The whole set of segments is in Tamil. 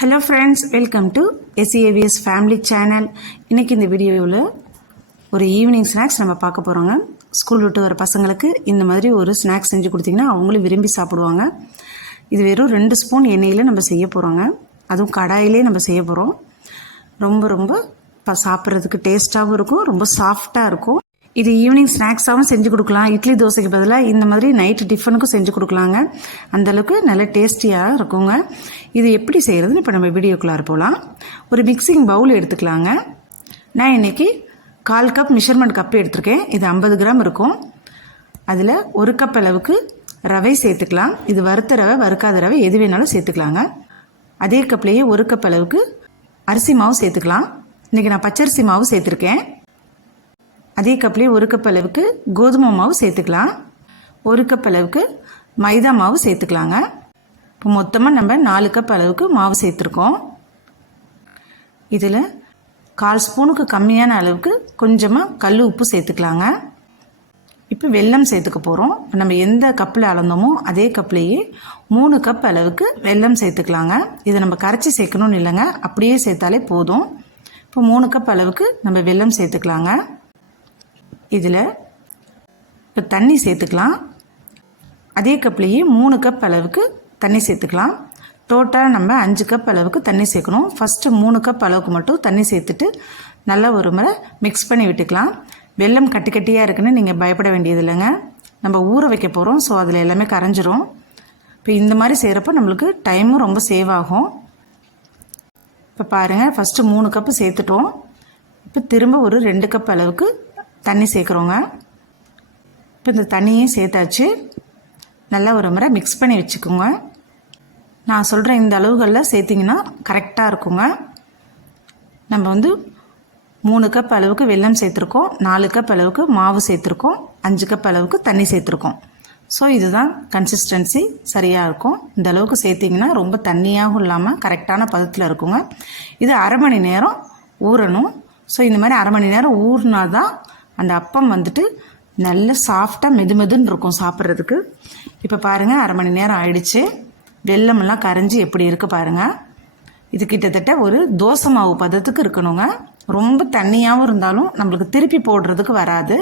Hello friends, welcome to SEAVS family channel. இன்றைக்கி இந்த வீடியோவில் ஒரு ஈவினிங் ஸ்நாக்ஸ் நம்ம பார்க்க போகிறோங்க. ஸ்கூல் விட்டு வர பசங்களுக்கு இந்த மாதிரி ஒரு ஸ்நாக்ஸ் செஞ்சு கொடுத்திங்கன்னா அவங்களும் விரும்பி சாப்பிடுவாங்க. இது வெறும் 2 ஸ்பூன் எண்ணெயில் நம்ம செய்ய போகிறோங்க. அதுவும் கடாயிலே நம்ம செய்ய போகிறோம். ரொம்ப சாப்பிட்றதுக்கு டேஸ்ட்டாகவும் இருக்கும், ரொம்ப சாஃப்டாக இருக்கும். இது ஈவினிங் ஸ்நாக்ஸாகவும் செஞ்சு கொடுக்கலாம். இட்லி தோசைக்கு பதிலாக இந்த மாதிரி நைட்டு டிஃபனுக்கும் செஞ்சு கொடுக்கலாங்க. அந்தளவுக்கு நல்ல டேஸ்டியாக இருக்குங்க. இது எப்படி செய்கிறதுன்னு இப்போ நம்ம வீடியோக்குள்ளார போகலாம். ஒரு மிக்சிங் பவுல் எடுத்துக்கலாங்க. நான் இன்றைக்கி 1/4 கப் மெஷர்மெண்ட் கப் எடுத்திருக்கேன். இது 50 கிராம் இருக்கும். அதில் 1 கப் அளவுக்கு ரவை சேர்த்துக்கலாம். இது வறுத்த ரவை, வறுக்காத ரவை எது வேணாலும் சேர்த்துக்கலாங்க. அதே கப்லேயே 1 கப் அளவுக்கு அரிசி மாவு சேர்த்துக்கலாம். இன்றைக்கி நான் பச்சரிசி மாவு சேர்த்துருக்கேன். அதே கப்லேயே 1 கப் அளவுக்கு கோதுமை மாவு சேர்த்துக்கலாம். 1 கப் அளவுக்கு மைதா மாவு சேர்த்துக்கலாங்க. இப்போ மொத்தமாக நம்ம 4 கப் அளவுக்கு மாவு சேர்த்துருக்கோம். இதில் 1/4 ஸ்பூனுக்கு கம்மியான அளவுக்கு கொஞ்சமாக கல் உப்பு சேர்த்துக்கலாங்க. இப்போ வெல்லம் சேர்த்துக்க போகிறோம். இப்போ நம்ம எந்த கப்பில் அளந்தோமோ அதே கப்லேயே 3 கப் அளவுக்கு வெல்லம் சேர்த்துக்கலாங்க. இதை நம்ம கரைச்சி சேர்க்கணும்னு இல்லைங்க, அப்படியே சேர்த்தாலே போதும். இப்போ 3 கப் அளவுக்கு நம்ம வெல்லம் சேர்த்துக்கலாங்க. இதில் இப்போ தண்ணி சேர்த்துக்கலாம். அதே கப்லேயே 3 கப் அளவுக்கு தண்ணி சேர்த்துக்கலாம். டோட்டலாக நம்ம 5 கப் அளவுக்கு தண்ணி சேர்க்கணும். ஃபஸ்ட்டு 3 கப் அளவுக்கு மட்டும் தண்ணி சேர்த்துட்டு நல்லா ஒரு முறை மிக்ஸ் பண்ணி விட்டுக்கலாம். வெல்லம் கட்டி கட்டியாக இருக்குன்னு நீங்கள் பயப்பட வேண்டியது இல்லைங்க. நம்ம ஊற வைக்க போகிறோம், ஸோ அதில் எல்லாமே கரைஞ்சிரும். இப்போ இந்த மாதிரி செய்கிறப்போ நம்மளுக்கு டைமும் ரொம்ப சேவ் ஆகும். இப்போ பாருங்கள், ஃபஸ்ட்டு 3 கப்பு சேர்த்துட்டோம். இப்போ திரும்ப ஒரு 2 கப் அளவுக்கு தண்ணி சேர்க்குறோங்க. இப்போ இந்த தண்ணியும் சேர்த்தாச்சு. நல்லா ஒரு முறை மிக்ஸ் பண்ணி வச்சுக்கோங்க. நான் சொல்கிற இந்த அளவுகளில் சேர்த்திங்கன்னா கரெக்டாக இருக்குங்க. நம்ம 3 கப் அளவுக்கு வெல்லம் சேர்த்துருக்கோம், 4 கப் அளவுக்கு மாவு சேர்த்துருக்கோம், 5 கப் அளவுக்கு தண்ணி சேர்த்துருக்கோம். ஸோ இதுதான் கன்சிஸ்டன்சி, சரியாக இருக்கும். இந்த அளவுக்கு சேர்த்திங்கன்னா ரொம்ப தண்ணியாகவும் இல்லாமல் கரெக்டான பதத்தில் இருக்குங்க. இது அரை மணி நேரம் ஊறணும். ஸோ இந்த மாதிரி அரை மணி நேரம் ஊறினா தான் அந்த அப்பம் நல்ல சாஃப்டாக மெதுமெதுன்னு இருக்கும் சாப்பிட்றதுக்கு. இப்போ பாருங்கள், அரை மணி நேரம் ஆயிடுச்சு. வெல்லமெல்லாம் கரைஞ்சி எப்படி இருக்குது பாருங்கள். இது கிட்டத்தட்ட ஒரு தோசை மாவு பதத்துக்கு இருக்கணுங்க. ரொம்ப தண்ணியாகவும் இருந்தாலும் நம்மளுக்கு திருப்பி போடுறதுக்கு வராது.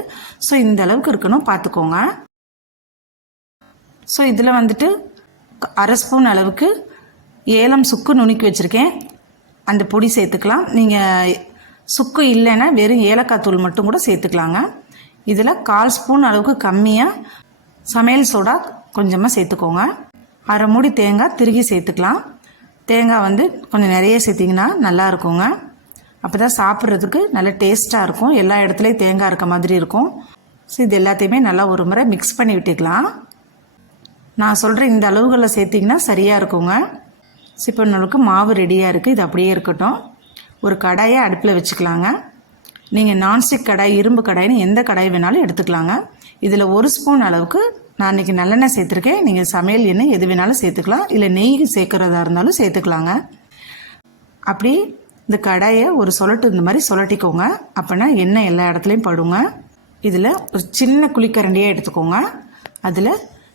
ஸோ இந்த அளவுக்கு இருக்கணும், பார்த்துக்கோங்க. ஸோ இதில் 1/2 ஸ்பூன் அளவுக்கு ஏலம் சுக்கு நுணுக்கி வச்சுருக்கேன். அந்த பொடி சேர்த்துக்கலாம். நீங்கள் சுக்கு இல்லைன்னா வெறும் ஏலக்காய் தூள் மட்டும் கூட சேர்த்துக்கலாங்க. இதில் 1/4 ஸ்பூன் அளவுக்கு கம்மியாக சமையல் சோடா கொஞ்சமாக சேர்த்துக்கோங்க. அரை மூடி தேங்காய் திருகி சேர்த்துக்கலாம். தேங்காய் கொஞ்சம் நிறைய சேர்த்திங்கன்னா நல்லா இருக்குங்க. அப்போ தான் சாப்பிட்றதுக்கு நல்ல டேஸ்ட்டாக இருக்கும். எல்லா இடத்துலையும் தேங்காய் இருக்க மாதிரி இருக்கும். ஸோ இது எல்லாத்தையுமே நல்லா ஒரு முறை மிக்ஸ் பண்ணி விட்டுக்கலாம். நான் சொல்கிற இந்த அளவுகளில் சேர்த்திங்கன்னா சரியாக இருக்குங்க. ஸோ இப்போ நம்மளுக்கு மாவு ரெடியாக இருக்குது. இது அப்படியே இருக்கட்டும். ஒரு கடாயை அடுப்பில் வச்சுக்கலாங்க. நீங்கள் நான்ஸ்டிக் கடாய், இரும்பு கடாயின்னு எந்த கடாய் வேணாலும் எடுத்துக்கலாங்க. இதில் 1 ஸ்பூன் அளவுக்கு நான் இன்றைக்கி நல்லெண்ணெய் சேர்த்துருக்கேன். நீங்கள் சமையல் எண்ணெய் எது வேணாலும் சேர்த்துக்கலாம், இல்லை நெய் சேர்க்குறதா இருந்தாலும் சேர்த்துக்கலாங்க. அப்படி இந்த கடாயை ஒரு சொலட்டு இந்த மாதிரி சொலட்டிக்கோங்க. அப்போனா எண்ணெய் எல்லா இடத்துலையும் படுங்க. இதில் ஒரு சின்ன குழிக்கரண்டியாக எடுத்துக்கோங்க. அதில்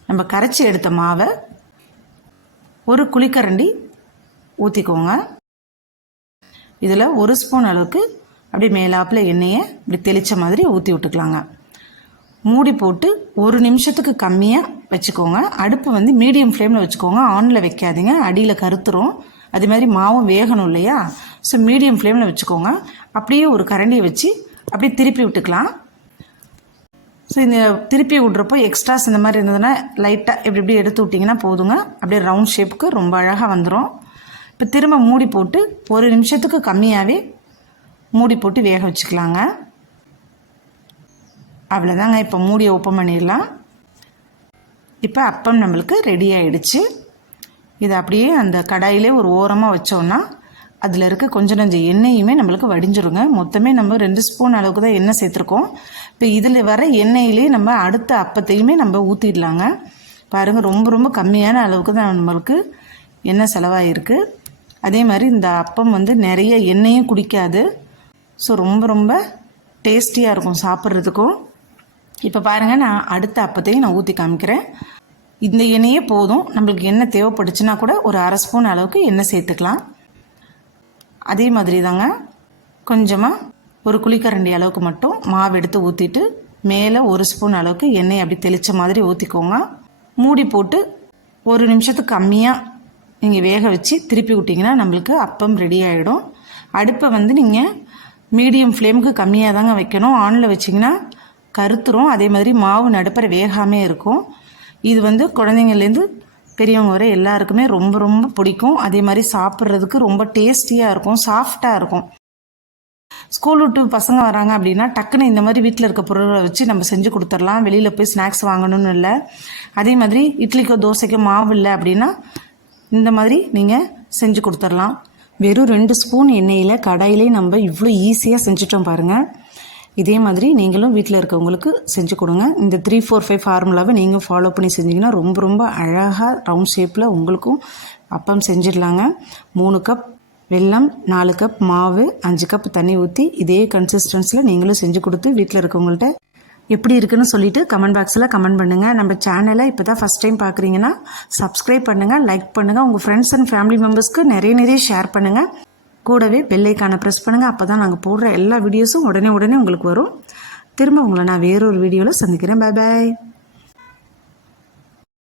நம்ம கரைச்சி எடுத்த மாவை ஒரு குழிக்கரண்டி ஊற்றிக்கோங்க. இதில் 1 ஸ்பூன் அளவுக்கு அப்படியே மேலாப்பில் எண்ணெயை இப்படி தெளித்த மாதிரி ஊற்றி விட்டுக்கலாங்க. மூடி போட்டு 1 நிமிஷத்துக்கு கம்மியாக வச்சுக்கோங்க. அடுப்பு மீடியம் ஃப்ளேமில் வச்சுக்கோங்க, ஆனில் வைக்காதீங்க, அடியில் கருத்துரும். அதே மாதிரி மாவும் வேகணும் இல்லையா, ஸோ மீடியம் ஃப்ளேமில் வச்சுக்கோங்க. அப்படியே ஒரு கரண்டியை வச்சு அப்படியே திருப்பி விட்டுக்கலாம். ஸோ இந்த திருப்பி விட்றப்போ எக்ஸ்ட்ராஸ் இந்த மாதிரி இருந்ததுன்னா லைட்டாக இப்படி எடுத்து விட்டிங்கன்னா போதுங்க. அப்படியே ரவுண்ட் ஷேப்புக்கு ரொம்ப அழகாக வந்துடும். இப்போ திரும்ப மூடி போட்டு 1 நிமிஷத்துக்கு கம்மியாகவே மூடி போட்டு வேக வச்சுக்கலாங்க. அவ்வளோதாங்க. இப்போ மூடியை ஓப்பன் பண்ணிடலாம். இப்போ அப்பம் நம்மளுக்கு ரெடி ஆகிடுச்சு. இதை அப்படியே அந்த கடாயிலே ஒரு ஓரமாக வச்சோன்னா அதில் இருக்க கொஞ்சம் எண்ணெயுமே நம்மளுக்கு வடிஞ்சிருங்க. மொத்தமே நம்ம 2 ஸ்பூன் அளவுக்கு தான் எண்ணெய் சேர்த்துருக்கோம். இப்போ இதில் வர எண்ணெயிலே நம்ம அடுத்த அப்பத்தையுமே நம்ம ஊற்றிடலாங்க. பாருங்கள், ரொம்ப கம்மியான அளவுக்கு தான் நம்மளுக்கு எண்ணெய் செலவாகிருக்கு. அதே மாதிரி இந்த அப்பம் நிறைய எண்ணெயும் குடிக்காது. ஸோ ரொம்ப டேஸ்டியாக இருக்கும் சாப்பிட்றதுக்கும். இப்போ பாருங்கள், நான் அடுத்த அப்பத்தையும் நான் ஊற்றி காமிக்கிறேன். இந்த எண்ணெயே போதும். நம்மளுக்கு எண்ணெய் தேவைப்படுச்சுன்னா கூட ஒரு அரை ஸ்பூன் அளவுக்கு எண்ணெய் சேர்த்துக்கலாம். அதே மாதிரி தாங்க கொஞ்சமாக ஒரு குழிக்கரண்டி அளவுக்கு மட்டும் மாவு எடுத்து ஊற்றிட்டு மேலே 1 ஸ்பூன் அளவுக்கு எண்ணெய் அப்படி தெளித்த மாதிரி ஊற்றிக்கோங்க. மூடி போட்டு 1 நிமிஷத்துக்கு கம்மியாக நீங்கள் வேக வச்சு திருப்பி விட்டிங்கன்னா நம்மளுக்கு அப்பம் ரெடி ஆகிடும். அடுப்பை வந்து நீங்கள் மீடியம் ஃப்ளேமுக்கு கம்மியாக தாங்க வைக்கணும். ஆனில் வச்சிங்கன்னா கருத்துரும். அதே மாதிரி மாவு நடுப்பற வேகாமே இருக்கும். இது வந்து குழந்தைங்கள்லேருந்து பெரியவங்க வரை எல்லாருக்குமே ரொம்ப ரொம்ப பிடிக்கும். அதே மாதிரி சாப்பிட்றதுக்கு ரொம்ப டேஸ்டியாக இருக்கும், சாஃப்டாக இருக்கும். ஸ்கூல் விட்டு பசங்க வராங்க அப்படின்னா டக்குன்னு இந்த மாதிரி வீட்டில் இருக்க பொருளை வச்சு நம்ம செஞ்சு கொடுத்துடலாம். வெளியில் போய் ஸ்நாக்ஸ் வாங்கணும்னு இல்லை. அதே மாதிரி இட்லிக்கோ தோசைக்கோ மாவு இல்லை அப்படின்னா இந்த மாதிரி நீங்கள் செஞ்சு கொடுத்துடலாம். வெறும் 2 ஸ்பூன் எண்ணெயில் கடாயிலே நம்ம இவ்வளோ ஈஸியாக செஞ்சுட்டோம் பாருங்கள். இதே மாதிரி நீங்களும் வீட்டில் இருக்கவங்களுக்கு செஞ்சு கொடுங்க. இந்த 3-4-5 ஃபார்முலாவை நீங்கள் ஃபாலோ பண்ணி செஞ்சிங்கன்னா ரொம்ப ரொம்ப அழகாக ரவுண்ட் ஷேப்பில் உங்களுக்கும் அப்பம் செஞ்சிடலாங்க. 3 கப் வெல்லம், 4 கப் மாவு, 5 கப் தண்ணி ஊற்றி இதே கன்சிஸ்டன்ஸில் நீங்களும் செஞ்சு கொடுத்து வீட்டில் இருக்கவங்கள்ட்ட எப்படி இருக்குன்னு சொல்லிவிட்டு கமெண்ட் பாக்ஸில் கமெண்ட் பண்ணுங்கள். நம்ம சேனலை இப்போ தான் ஃபஸ்ட் டைம் பார்க்குறீங்கன்னா சப்ஸ்கிரைப் பண்ணுங்கள், லைக் பண்ணுங்கள், உங்கள் ஃப்ரெண்ட்ஸ் அண்ட் ஃபேமிலி மெம்பர்ஸ்க்கு நிறைய ஷேர் பண்ணுங்கள். கூடவே பெல் ஐக்கானை ப்ரெஸ் பண்ணுங்கள். அப்போ தான் நாங்கள் போடுற எல்லா வீடியோஸும் உடனே உங்களுக்கு வரும். திரும்ப உங்களை நான் வேறொரு வீடியோவில் சந்திக்கிறேன். பாய்.